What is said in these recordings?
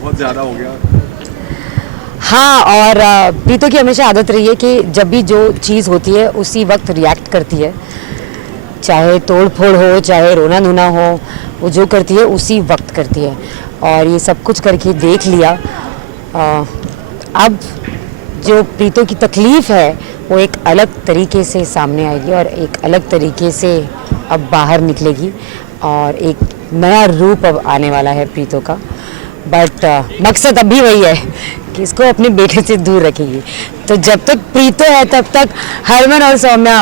बहुत ज़्यादा हो गया। हाँ, और प्रीतो की हमेशा आदत रही है कि जब भी जो चीज़ होती है उसी वक्त रिएक्ट करती है, चाहे तोड़ फोड़ हो, चाहे रोना धोना हो, वो जो करती है उसी वक्त करती है। और ये सब कुछ करके देख लिया। अब जो प्रीतो की तकलीफ़ है वो एक अलग तरीके से सामने आएगी और एक अलग तरीके से अब बाहर निकलेगी और एक नया रूप अब आने वाला है प्रीतो का। बट मकसद अभी वही है कि इसको अपने बेटे से दूर रखेगी। तो जब तक प्रीतो है तब तक हरमन और सौम्या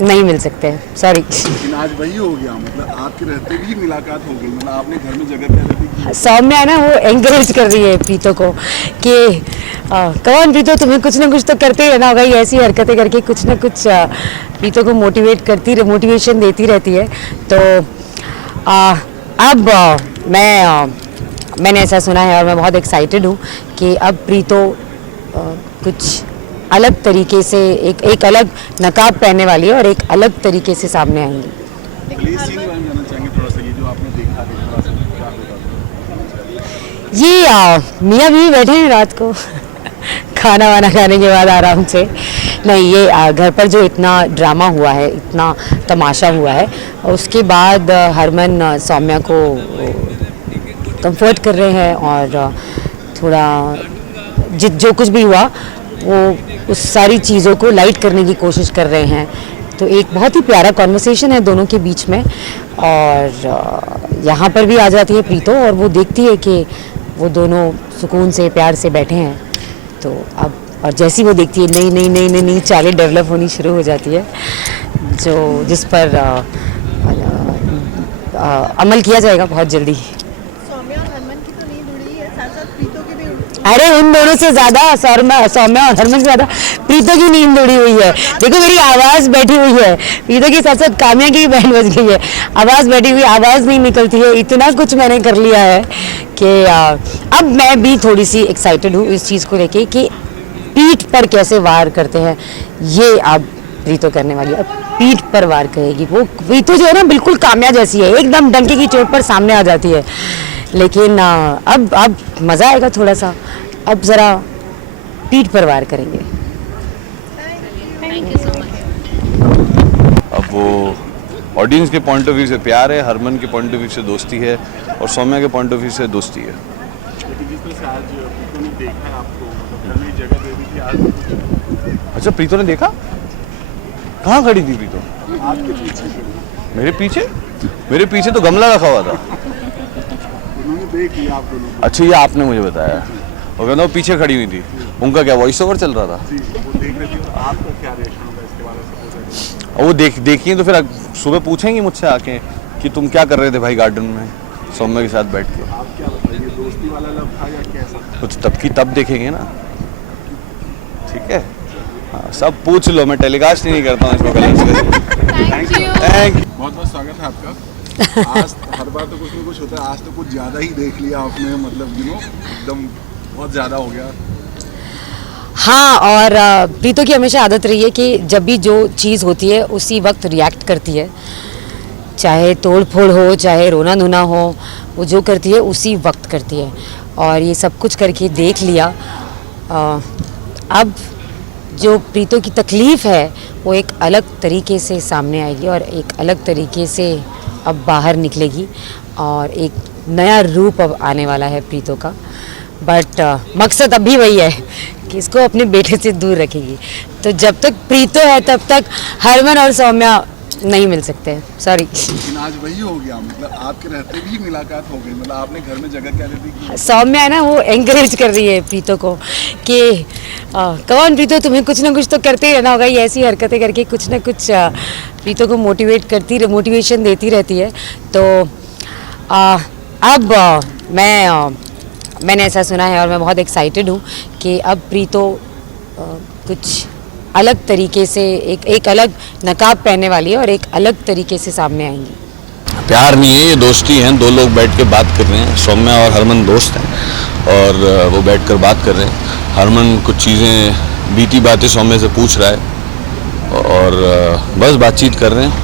नहीं मिल सकते हैं। सॉरी। लेकिन आज वही हो गया, मतलब आपके रहते भी मुलाकात हो गई, मतलब आपने घर में जगह कह रही थी। सौम्या ना वो एंकरेज कर रही है प्रीतो को कि कौन प्रीतो तुम्हें कुछ ना कुछ तो करते ही रहना होगा, ये ऐसी हरकतें करके कुछ ना कुछ प्रीतो को मोटिवेशन देती रहती है। तो अब मैंने ऐसा सुना है और मैं बहुत एक्साइटेड हूँ कि अब प्रीतो कुछ अलग तरीके से एक अलग नकाब पहनने वाली है और एक अलग तरीके से सामने आएंगी। प्लीज सीन जानना चाहेंगे थोड़ा सा, ये जो आपने देखा थोड़ा सा क्या होगा? ये मियाँ बीवी बैठे हैं रात को खाना वाना खाने के बाद आराम से। नहीं, ये घर पर जो इतना ड्रामा हुआ है, इतना तमाशा हुआ है, उसके बाद हरमन सौम्या को कंफर्ट कर रहे हैं और थोड़ा जो कुछ भी हुआ वो उस सारी चीज़ों को लाइट करने की कोशिश कर रहे हैं। तो एक बहुत ही प्यारा कॉन्वर्सेशन है दोनों के बीच में। और यहाँ पर भी आ जाती है प्रीतो और वो देखती है कि वो दोनों सुकून से प्यार से बैठे हैं। तो अब और जैसी वो देखती है नई नई नई नई नई चालें डेवलप होनी शुरू हो जाती है जिस पर अमल किया जाएगा बहुत जल्दी। सौम्या और हरमन की तो नींद उड़ी है, साथ साथ प्रीतो की भी उड़ी। अरे उन दोनों से ज़्यादा सौम्या और हरमन से ज़्यादा प्रीतो की नींद उड़ी हुई है। देखो मेरी आवाज़ बैठी हुई है, प्रीतो के साथ साथ काम्या की भी बैंड बज गई है। आवाज़ बैठी हुई, आवाज़ नहीं निकलती है। इतना कुछ मैंने कर लिया है कि अब मैं भी थोड़ी सी एक्साइटेड हूँ इस चीज़ को लेके कि पीठ पर कैसे वार करते हैं, ये अब प्रीतो करने वाली है। अब पीठ पर वार करेगी वो। प्रीतो जो है ना बिल्कुल काम्या जैसी है, एकदम डंके की चोट पर सामने आ जाती है। लेकिन अब मज़ा आएगा थोड़ा सा। अब ज़रा पीठ पर वार करेंगे। Thank you so much. अब वो ऑडियंस के पॉइंट ऑफ व्यू से प्यार है, हरमन के पॉइंट ऑफ व्यू से दोस्ती है और सौम्या के पॉइंट ऑफ व्यू से दोस्ती है। लेकिन जिस तरह से आज प्रीतो ने देखा है आपको, मतलब घर में जगह दे दी थी आज। अच्छा, प्रीतो ने देखा? कहाँ खड़ी थी प्रीतो? आपके पीछे मेरे पीछे तो गमला रखा हुआ था। उन्होंने देख लिया आप दोनों को। अच्छा, ये आपने मुझे बताया। और कहना वो पीछे खड़ी हुई थी, उनका क्या वॉइस ओवर चल रहा था? जी, वो देख रही थी। और आपका क्या रिएक्शन होगा इसके बारे में? और वो देखिए तो फिर सुबह पूछेंगी मुझसे आके कि तुम क्या कर रहे थे भाई गार्डन में सौम्या के साथ बैठ के। आप क्या बताइए, दोस्ती वाला लव था या कैसा? कुछ तब की तब देखेंगे ना, ठीक है? हाँ, सब पूछ लो, मैं टेलीकास्ट नहीं करता हूँ इसको गलत से। Thank you. बहुत बहुत स्वागत है आपका। आज हर बार तो कुछ ना कुछ होता है, आज तो कुछ ज़्यादा ही देख लिया आपने, मतलब एकदम बहुत ज़्यादा हो गया। हाँ, और प्रीतो की हमेशा आदत रही है कि जब भी जो चीज़ होती है उसी वक्त रिएक्ट करती है, चाहे तोड़ फोड़ हो, चाहे रोना धोना हो, वो जो करती है उसी वक्त करती है। और ये सब कुछ करके देख लिया। अब जो प्रीतो की तकलीफ़ है वो एक अलग तरीके से सामने आएगी और एक अलग तरीके से अब बाहर निकलेगी और एक नया रूप अब आने वाला है प्रीतो का। बट मकसद अभी वही है कि इसको अपने बेटे से दूर रखेगी। तो जब तक प्रीतो है तब तक हरमन और सौम्या नहीं मिल सकते। सॉरी। लेकिन आज वही हो गया, मतलब आपके रहते भी मुलाकात हो गई, मतलब आपने घर में जगह क्या दे दी कि सौम्या है ना, वो एंकरेज कर रही है प्रीतो को कि कौन प्रीतो तुम्हें कुछ ना कुछ तो करते ही रहना होगा, ये ऐसी हरकतें करके कुछ ना कुछ प्रीतो को मोटिवेशन देती रहती है। तो अब मैंने ऐसा सुना है और मैं बहुत एक्साइटेड हूँ कि अब प्रीतो कुछ अलग तरीके से एक अलग नकाब पहनने वाली है और एक अलग तरीके से सामने आएंगी। प्यार नहीं है, ये दोस्ती हैं। दो लोग बैठ के बात कर रहे हैं। सौम्या और हरमन दोस्त हैं और वो बैठ कर बात कर रहे हैं। हरमन कुछ चीज़ें बीती बातें सौम्या से पूछ रहा है और बस बातचीत कर रहे हैं।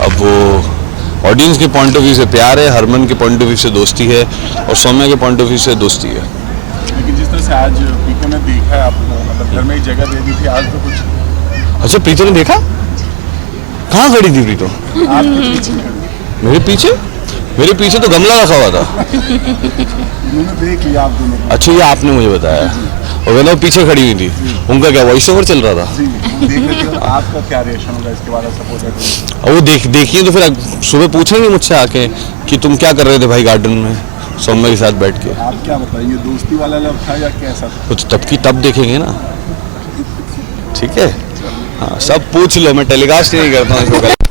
अब वो ऑडियंस के पॉइंट ऑफ व्यू से प्यार है, हरमन के पॉइंट ऑफ व्यू से दोस्ती है और सौम्या के पॉइंट ऑफ व्यू से दोस्ती है। लेकिन जिस तरह से आज प्रीतो ने देखा है आपको, मतलब घर में एक जगह दे दी थी, आज तो कुछ अच्छा, प्रीतो ने देखा? कहाँ खड़ी थी प्रीतो? आपके पीछे खड़ी। मेरे पीछे तो गमला रखा हुआ था। उन्होंने देख लिया आप दोनों को। अच्छा, ये आपने मुझे बताया। और वो पीछे खड़ी हुई थी, उनका क्या वॉइस ओवर चल रहा था? जी, देखने के बाद आपका क्या रिएक्शन होगा इसके बाद? सपोज और वो देखिए तो फिर सुबह पूछेंगे मुझसे आके कि तुम क्या कर रहे थे भाई गार्डन में सौम्या के साथ बैठ के। आप क्या बताएंगे, दोस्ती वाला लव था या कैसा था? कुछ तब की तब देखेंगे ना, ठीक है? हाँ, सब पूछ लो, मैं टेलीकास्ट नहीं करता हूँ इसको।